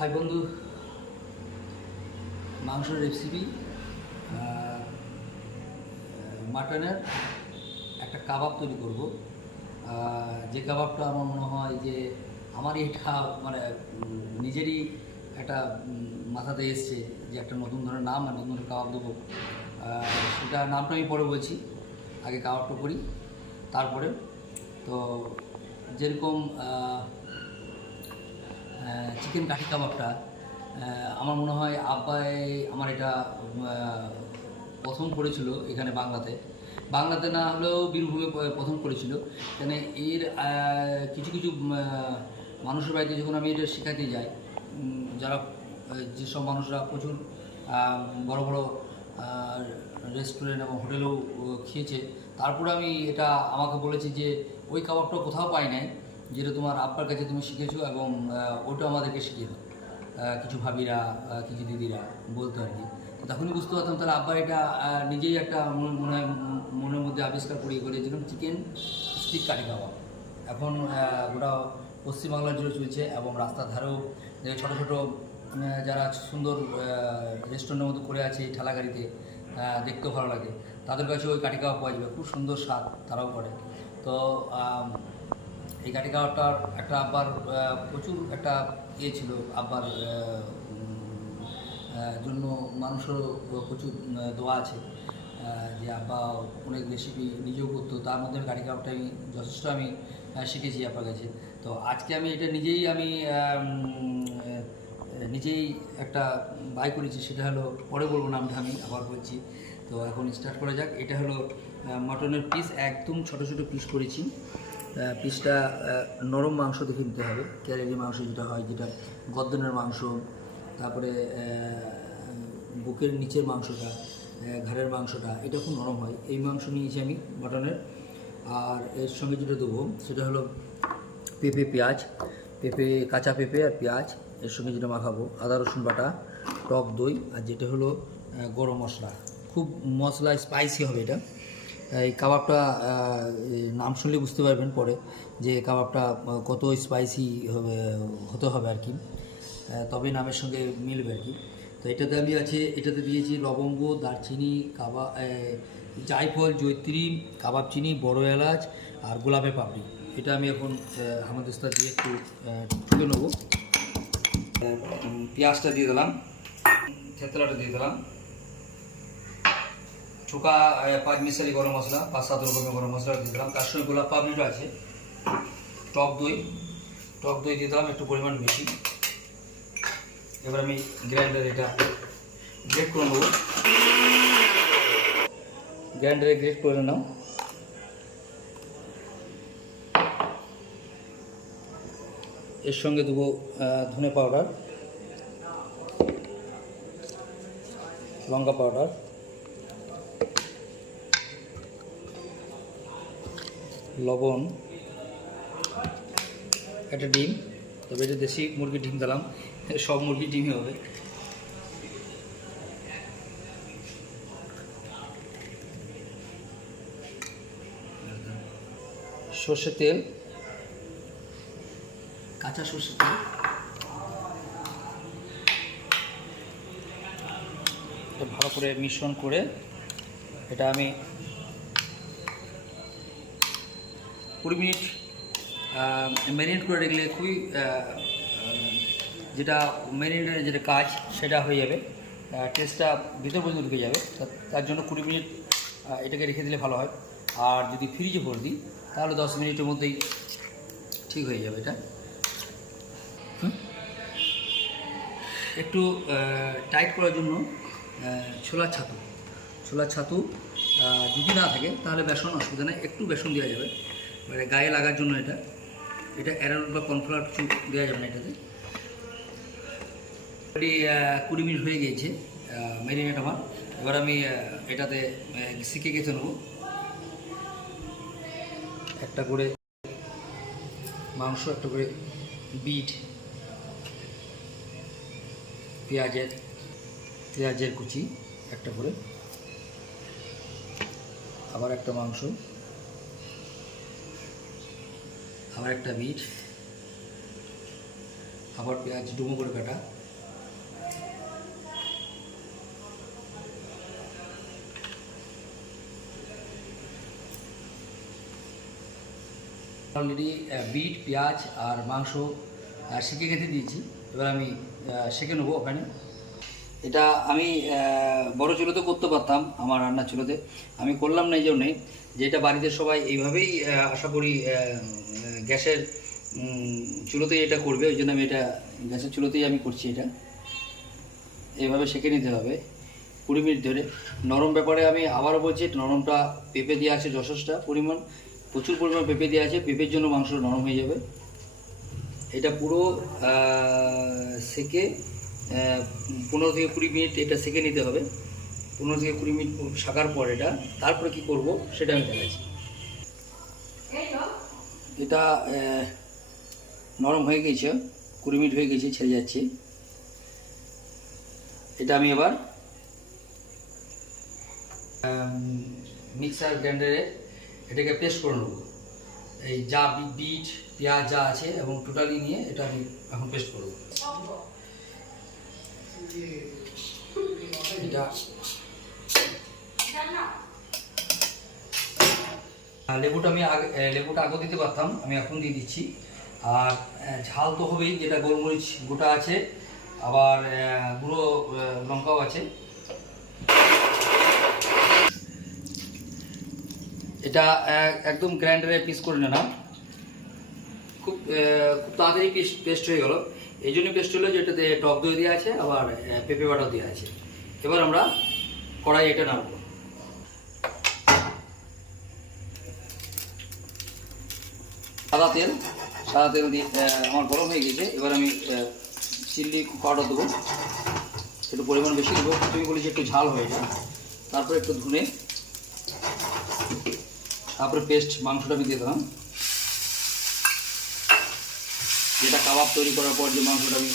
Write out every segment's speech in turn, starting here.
High বন্ধু, মাংসের recipe মাটনের একটা কাবাব তৈরি করব। যে কাবাবটা আমার মনে হয় যে আমার এটা মানে নিজেরই একটা মাথাতে এসছে যে একটা নতুন ধরনের নাম আর নতুন ধরনের কাবাব দেবো। সেটা নামটা আমি পরে বলছি, আগে কাবাবটা করি তারপরে তো যেরকম চিকেন কাঠি কাবাবটা আমার মনে হয় আব্বাই আমার এটা প্রথম করেছিল এখানে বাংলাতে। বাংলাতে না হলেও বীরভূমে প্রথম করেছিল। কেন এর কিছু কিছু মানুষের বাড়িতে যখন আমি এটা শেখাতে যাই যারা যেসব মানুষরা প্রচুর বড় বড় রেস্টুরেন্ট এবং হোটেলেও খেয়েছে, তারপরে আমি এটা আমাকে বলেছে যে ওই কাবাবটা কোথাও পাই নাই। যেটা তোমার আব্বার কাছে তুমি শিখেছো এবং ওটা আমাদেরকে শিখিয়ে দাও। কিছু ভাবিরা কিছু দিদিরা বলতো আর কি। তখনই বুঝতে পারতাম তাহলে আব্বা এটা নিজেই একটা মনে হয় মনের মধ্যে আবিষ্কার করিয়ে করে যেরকম চিকেন স্টিক কাঠি কাবাব। এখন গোটা পশ্চিমবাংলা জুড়ে চলছে এবং রাস্তার ধারেও ছোটো ছোটো যারা সুন্দর রেস্টুরেন্টের মতো করে আছে এই ঠেলাগাড়িতে আহ, দেখতেও ভালো লাগে তাদের কাছে ওই কাঠি কাবাব পাওয়া যাবে। খুব সুন্দর স্বাদ তারাও করে। তো এই গাড়ি কাবাবটার একটা আব্বার প্রচুর একটা ইয়ে ছিল, আব্বার জন্য মানুষেরও প্রচুর দোয়া আছে যে আব্বা অনেক রেসিপি নিজেও করতো, তার মধ্যে কাঠি কাবাবটা আমি যথেষ্ট আমি শিখেছি আব্বার কাছে। তো আজকে আমি এটা নিজেই আমি নিজেই একটা বাই করেছি, সেটা হলো, পরে বলব নামটা আমি, আবার বলছি। তো এখন স্টার্ট করা যাক, এটা হলো মটনের পিস একদম ছোট ছোট পিস করেছি। পিসটা নরম মাংস দেখে নিতে হবে। ক্যারেলি মাংস যেটা হয়, যেটা গদ্দনের মাংস, তারপরে বুকের নিচের মাংসটা ঘাড়ের মাংসটা, এটা খুব নরম হয়। এই মাংস নিয়েছি আমি মটনের আর এর সঙ্গে যেটা দেবো, সেটা হলো পেঁপে, পেঁয়াজ। পেঁপে, কাঁচা পেঁপে আর পেঁয়াজ। এর সঙ্গে যেটা মাখাবো, আদা, রসুন বাটা, টক দই, আর যেটা হলো গরম মশলা। খুব মশলা স্পাইসি হবে এটা। এই কাবাবটা নাম শুনলে বুঝতে পারবেন পরে যে কাবাবটা কত স্পাইসি হতে হবে আর কি। তবে নামের সঙ্গে মিলবে আর কি। তো এটাতে আমি আছে, এটাতে দিয়েছি লবঙ্গ, দারচিনি, কাবা জায়ফল জৈত্রী কাবাব চিনি, বড় এলাচ আর গোলাপের পাপড়ি। এটা আমি এখন আমাদের দিয়ে একটু ঠুকে নেব। পেঁয়াজটা দিয়ে দিলাম, থেতলাটা দিয়ে দিলাম। আহ, পাঁচ মিশালি গরম মশলা পাঁচ সাত রকমের গরম মশলা দিয়ে দিলাম। তার সঙ্গে গোলাপ পাপড়িটা আছে টক দই। টক দই দিয়ে দিলাম একটু পরিমাণ বেশি। এবার আমি গ্রাইন্ডার এটা গ্রেট করে নেব। গ্রাইন্ডারে গ্রেট করে নাও। এর সঙ্গে দেবো ধনে পাউডার লঙ্কা পাউডার। লবণ, একটা ডিম, তবে এটা দেশি মুরগির ডিম দিলাম। সব মুরগির ডিমই হবে। সর্ষের তেল, কাঁচা সর্ষের তেল। ভালো করে মিশ্রণ করে এটা আমি কুড়ি মিনিট ম্যারিনেট করে রাখলে খুবই যেটা ম্যারিনেটের যেটা কাজ, সেটা হয়ে যাবে। টেস্টটা ভিতর পর্যন্ত ঢুকে যাবে। তার জন্য কুড়ি মিনিট এটাকে রেখে দিলে ভালো হয়। আর যদি ফ্রিজে ভরে দিই, তাহলে দশ মিনিটের মধ্যেই ঠিক হয়ে যাবে এটা? একটু টাইট করার জন্য ছোলার ছাতু। ছোলার ছাতু যদি না থাকে, তাহলে বেসন, অসুবিধা নেই। একটু বেসন দেওয়া যাবে। মানে গায়ে লাগার জন্য এটা। এটা অ্যারোট বা কর্নফ্লাওয়ার কিছু দেওয়া যাবে না এটাতে। অলরেডি কুড়ি মিনিট হয়ে গিয়েছে ম্যারিনেট আমার। এবার আমি এটাতে শিখে গেছে নেব। একটা করে মাংস, একটা করে বিট, পেঁয়াজের পেঁয়াজের কুচি, একটা করে। আবার একটা মাংস। আবার একটা বিট আবার পেঁয়াজ ডুমো করে কাটা। অলরেডি বিট পেঁয়াজ আর মাংস শিখে সেঁকে গেঁথে দিয়েছি। এবার আমি আহ, সেঁকে নেব ওখানে। এটা আমি বড় চুলোতে করতে পারতাম আমার রান্নার চুলোতে। আমি করলাম না এই জন্যে যে এটা বাড়িতে সবাই এইভাবেই আশা করি গ্যাসের চুলোতেই এটা করবে ওই জন্য আমি এটা গ্যাসের চুলোতেই আমি করছি এটা। এইভাবে সেঁকে নিতে হবে কুড়ি মিনিট ধরে। নরম ব্যাপারে আমি আবারও বলছি নরমটা পেঁপে দেওয়া আছে যথেষ্ট পরিমাণ। প্রচুর পরিমাণ পেঁপে দেওয়া আছে পেঁপের জন্য মাংস নরম হয়ে যাবে। এটা পুরো আহ, পনেরো থেকে কুড়ি মিনিট এটা সেকে নিতে হবে। পনেরো থেকে কুড়ি মিনিট শাকার পর এটা। তারপরে কি করব সেটা আমি দেখাচ্ছি। এটা নরম হয়ে গেছে। কুড়ি মিনিট হয়ে গেছে, ছেড়ে যাচ্ছে। এটা আমি এবার মিক্সার গ্রাইন্ডারে এটাকে পেস্ট করে নেব। এই যা বিট, পেঁয়াজ যা আছে এবং টোটালি নিয়ে এটা আমি এখন পেস্ট করব। লেবুটা আমি আগে লেবুটা আগে দিতে পারতাম, আমি এখন দিয়ে দিচ্ছি। আর ঝাল তো হবেই, যেটা গোলমরিচ গোটা আছে, আবার গুঁড়ো লঙ্কাও আছে। এটা একদম গ্রাইন্ডারে পিস করে নিলাম। খুব খুব তাড়াতাড়ি পেস্ট হয়ে গেল। এই জন্য পেস্ট হলো যেটাতে টক দই দেওয়া আছে, আবার পেঁপে বাটাও দেওয়া আছে। এবার আমরা কড়াই এটা নাড়বো সাদা তেল সাদা তেল দিয়ে আমার গরম হয়ে গেছে, এবার আমি চিল্লি পাউডার দেবো। একটু পরিমাণ বেশি দেবো তুমি বলি যে একটু ঝাল হয়ে যায় তারপরে একটু ধুনে, তারপরে পেস্ট মাংসটা আমি দিয়ে দিলাম। যেটা কাবাব তৈরি করার পর যে মাংসটা আমি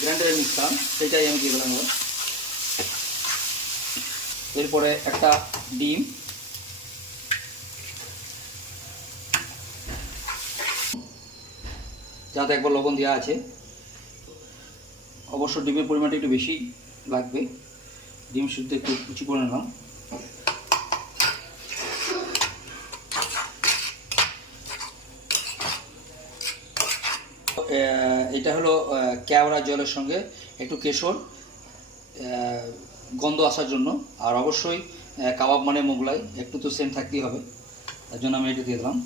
গ্রাইন্ডারে মিশতাম সেটাই আমি দিয়ে দিলাম এরপরে একটা ডিম। যাতে একবার লবণ দেওয়া আছে। অবশ্য ডিমের পরিমাণটা একটু বেশি লাগবে। ডিম শুদ্ধ একটু কুচি করে নিলাম। এটা হলো কেওড়া জলের সঙ্গে একটু কেশর গন্ধ আসার জন্য। আর অবশ্যই কাবাব মানে মোগলাই, একটু তো সেম থাকতেই হবে। তার জন্য আমি এটা দিয়ে দিলাম।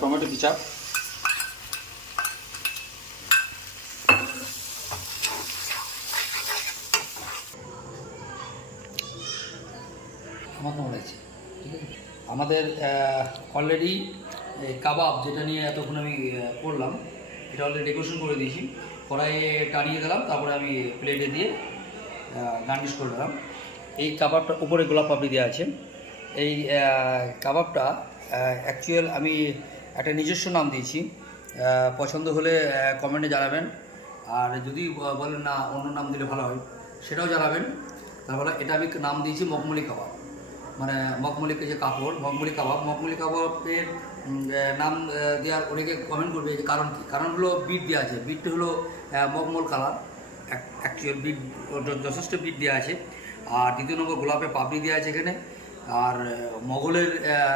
টমেটো কিচাপ কেমন লাগছে ঠিক আছে? আমাদের অলরেডি কাবাব যেটা নিয়ে এতক্ষণ আমি করলাম, এটা অলরেডি ডেকোরেশন করে দিয়েছি। কড়াইয়ে টানিয়ে দিলাম, তারপরে আমি প্লেটে দিয়ে গার্নিশ করে দিলাম এই কাবাবটা উপরে গোলাপ পাপড়ি দেওয়া আছে। এই কাবাবটা অ্যাকচুয়াল আমি একটা নিজস্ব নাম দিয়েছি। পছন্দ হলে কমেন্টে জানাবেন। আর যদি বলেন না, অন্য নাম দিলে ভালো হয়, সেটাও জানাবেন। তারপরে এটা আমি নাম দিয়েছি মখমলি কাবাব। মানে মখমলিকে যে কাপড় মখমলি কাবাব মখমলি কাবাবের নাম দেওয়ার অনেকে কমেন্ট করবে যে কারণ কি? কারণ হলো বিট দেওয়া আছে। বিটটা হলো আহ, মখমল কালার অ্যাকচুয়াল বিট যথেষ্ট বিট দেওয়া আছে। আর দ্বিতীয় নম্বর গোলাপে পাপড়ি দেওয়া আছে এখানে। আর মগলের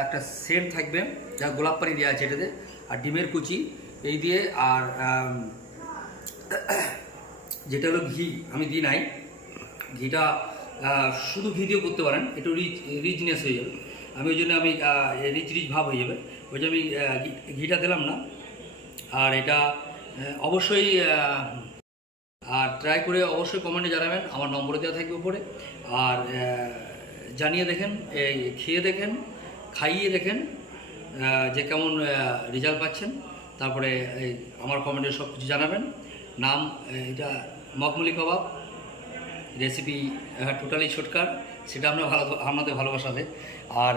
একটা সেন্ট থাকবে যা গোলাপ পানি দেওয়া আছে এটাতে। আর ডিমের কুচি এই দিয়ে আর যেটা হলো ঘি আমি দিই নাই। ঘিটা শুধু ভিডিও করতে পারেন, একটু রিচ রিচনেস হয়ে যাবে। আমি ওই জন্য আমি রিচ রিচ ভাব হয়ে যাবে। ওই জন্য আমি ঘিটা দিলাম না। আর এটা অবশ্যই আর ট্রাই করে অবশ্যই কমেন্টে জানাবেন। আমার নম্বরে দেওয়া থাকবে উপরে। আর জানিয়ে দেখেন, এই খেয়ে দেখেন, খাইয়ে দেখেন যে কেমন রেজাল্ট পাচ্ছেন। তারপরে আমার কমেন্টে সব কিছু জানাবেন। নাম এটা মখমলি কাবাব। রেসিপি টোটালি ছোটকার সেটা আমরা ভালো আপনাদের ভালোবাসাবে আর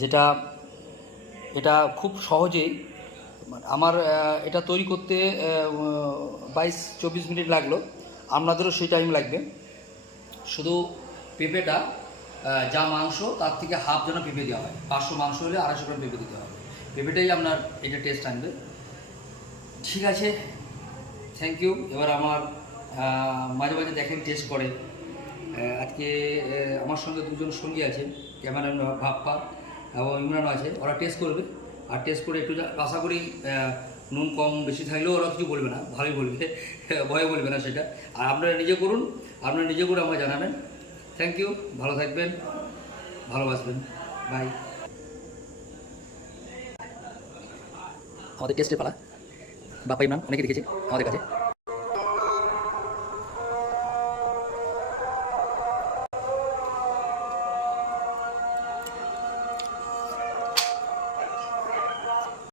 যেটা, এটা খুব সহজেই, আমার এটা তৈরি করতে বাইশ, চব্বিশ মিনিট লাগল। আপনাদেরও সেই টাইম লাগবে। শুধু পেঁপেটা যা মাংস, তার থেকে হাফ যেন পেঁপে দেওয়া হয়। পাঁচশো মাংস হলে আড়াইশো গ্রাম পেঁপে দিতে হবে। পেঁপেটাই আপনার, এটা টেস্ট আনবে। ঠিক আছে। থ্যাংক ইউ এবার আমার মাঝে মাঝে দেখেন টেস্ট করে। আজকে আমার সঙ্গে দুজন সঙ্গী আছে ক্যামেরাম্যান ভাপ্পা এবং ইমরানও আছে, ওরা টেস্ট করবে। আর টেস্ট করে একটু আশা করি নুন কম বেশি থাকলেও ওরা কিছু বলবে না, ভালোই বলবে ভয়ে বলবে না সেটা। আর আপনারা নিজে করুন, আপনারা নিজে করে আমাকে জানাবেন। থ্যাংক ইউ ভালো থাকবেন, ভালোবাসবেন বাই আমাদের টেস্টের পালা। বাপ্পা ইমরান অনেকে দেখেছে আমাদের কাছে।